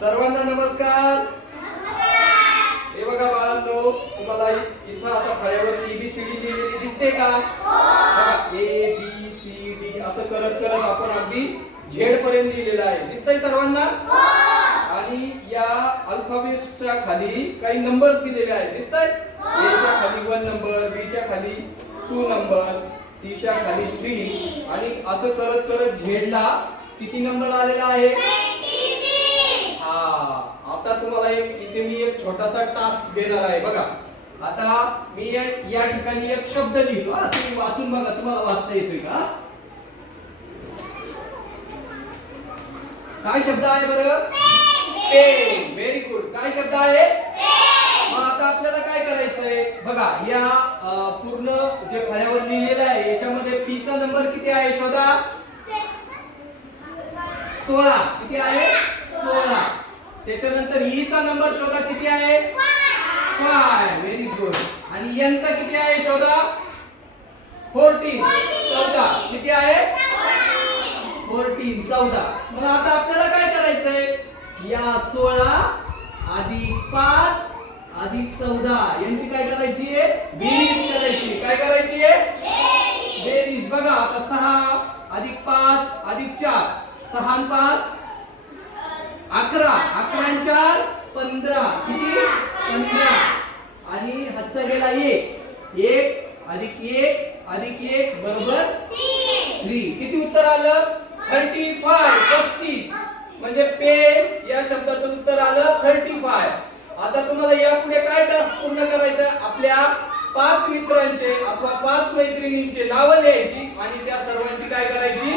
सर्वांना नमस्कार. हे बघा बाळांनो तुम्हाला इथं आता फळ्यावर एबीसीडी लिहिलेली दिसते का? बघा ए बी सी डी असं करत करत आपण अगदी झेड पर्यंत लिहिलेलं आहे. दिसतंय सर्वांना? आणि या अल्फाबेटच्या खाली काही नंबर दिलेले आहेत. दिसतंय? ए च्या खाली वन नंबर बी च्या खाली टू नंबर सी च्या खाली थ्री. आणि असं करत करत झेडला किती नंबर आलेला आहे? आता तुम्हाला एक इथे मी एक छोटासा टास्क देणार आहे बघा. आता मी या या ठिकाणी एक शब्द लिहितो हा. तुम्ही वाचून बघा तुम्हाला वाचता येतोय का? काय शब्द आहे बरं? पेन. व्हेरी गुड काय शब्द आहे? मग आता आपल्याला काय करायचंय? बघा या पूर्ण जे फळ्यावर लिहिलेलं आहे याच्यामध्ये पी चा नंबर किती आहे शोधा. सोळा. किती आहे? त्याच्यानंतर ई चा नंबर शोधा किती आहे? फाय. व्हेरी गुड आणि यांचा किती आहे शोधा? फोर्टीन. चौदा. किती आहे? फोर्टीन. चौदा. मग आता आपल्याला काय करायचंय? या सोळा अधिक पाच अधिक चौदा. यांची काय करायची आहे? बेरीज करायची. काय करायची आहे? बेरीज. बघा आता सहा अधिक पाच अधिक चार. सहा आणि पाच? आणि चार पंधरा. किती? पंधरा. आणि हातचा गेला एक. एक अधिक एक अधिक एक बरोबर? थ्री. किती उत्तर आलं? Thirty five. पस्तीस. म्हणजे पेन या शब्दाचं उत्तर आलं थर्टी फाय. आता तुम्हाला यापुढे काय टास्क पूर्ण करायचं? आपल्या पाच मित्रांचे अथवा पाच मैत्रिणींचे नावं लिहायची आणि त्या सर्वांची काय करायची?